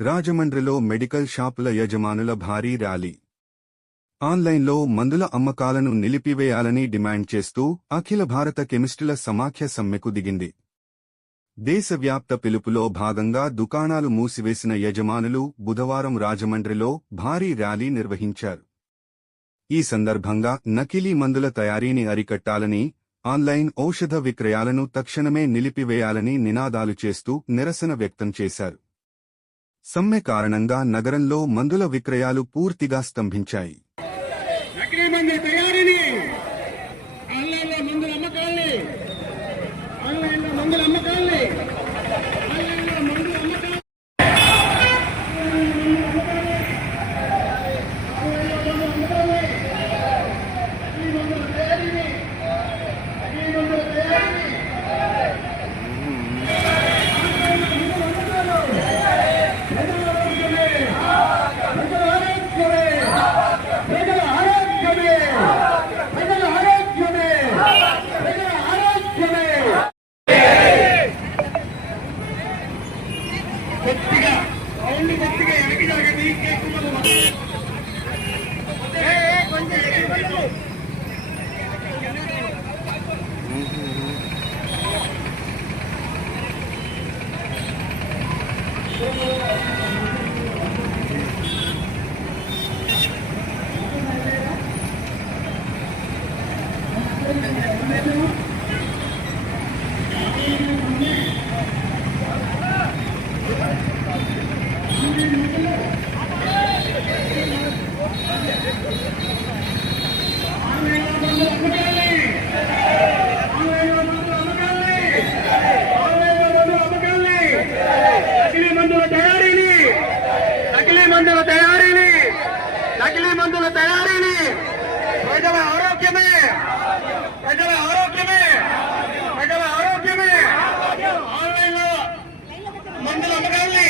రాజమండ్రిలో మెడికల్ షాపుల యజమానుల భారీ ర్యాలీ. ఆన్లైన్లో మందుల అమ్మకాలను నిలిపివేయాలని డిమాండ్ చేస్తూ అఖిల భారత కెమిస్టుల సమాఖ్య సమ్మెకు దిగింది. దేశవ్యాప్త పిలుపులో భాగంగా దుకాణాలు మూసివేసిన యజమానులు బుధవారం రాజమండ్రిలో భారీ ర్యాలీ నిర్వహించారు. ఈ సందర్భంగా నకిలీ మందుల తయారీని అరికట్టాలని, ఆన్లైన్ ఔషధ విక్రయాలను తక్షణమే నిలిపివేయాలని నినాదాలు చేస్తూ నిరసన వ్యక్తం చేశారు. సమ్మె కారణంగా నగరంలో మందుల విక్రయాలు పూర్తిగా స్తంభించాయి. ప్రజల ఆరోగ్యమే ఆన్లైన్లో మందుల అమ్మకాల్ని